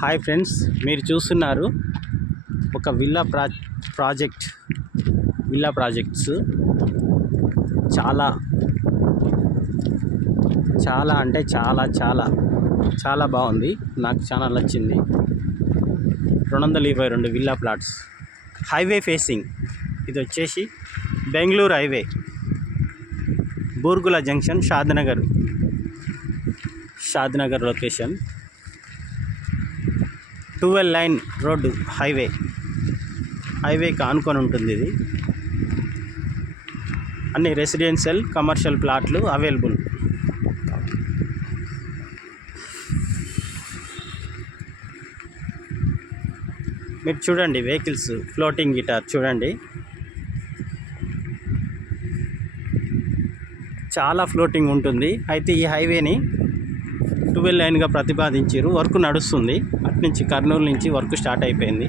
Hi friends, మీరు చూస్తున్నారు ఒక విల్లా ప్రాజెక్ట్స్ చాలా చాలా అంటే చాలా చాలా చాలా బాగుంది. నాకు చాలా నచ్చింది. 222 విల్లా ప్లాట్స్, హైవే ఫేసింగ్. ఇది వచ్చేసి Bengaluru highway, Burgula junction, Shadnagar location. 12 line road, హైవేకి ఆనుకొని ఉంటుంది. ఇది అన్ని రెసిడెన్షియల్ కమర్షియల్ ప్లాట్లు అవైలబుల్. మీరు చూడండి, వెహికల్స్ ఫ్లోటింగ్ గిటార్ చూడండి, చాలా ఫ్లోటింగ్ ఉంటుంది. అయితే ఈ హైవేని 12 లైన్గా ప్రతిపాదించారు. వర్క్ నడుస్తుంది. అటు నుంచి కర్నూలు నుంచి వర్క్ స్టార్ట్ అయిపోయింది.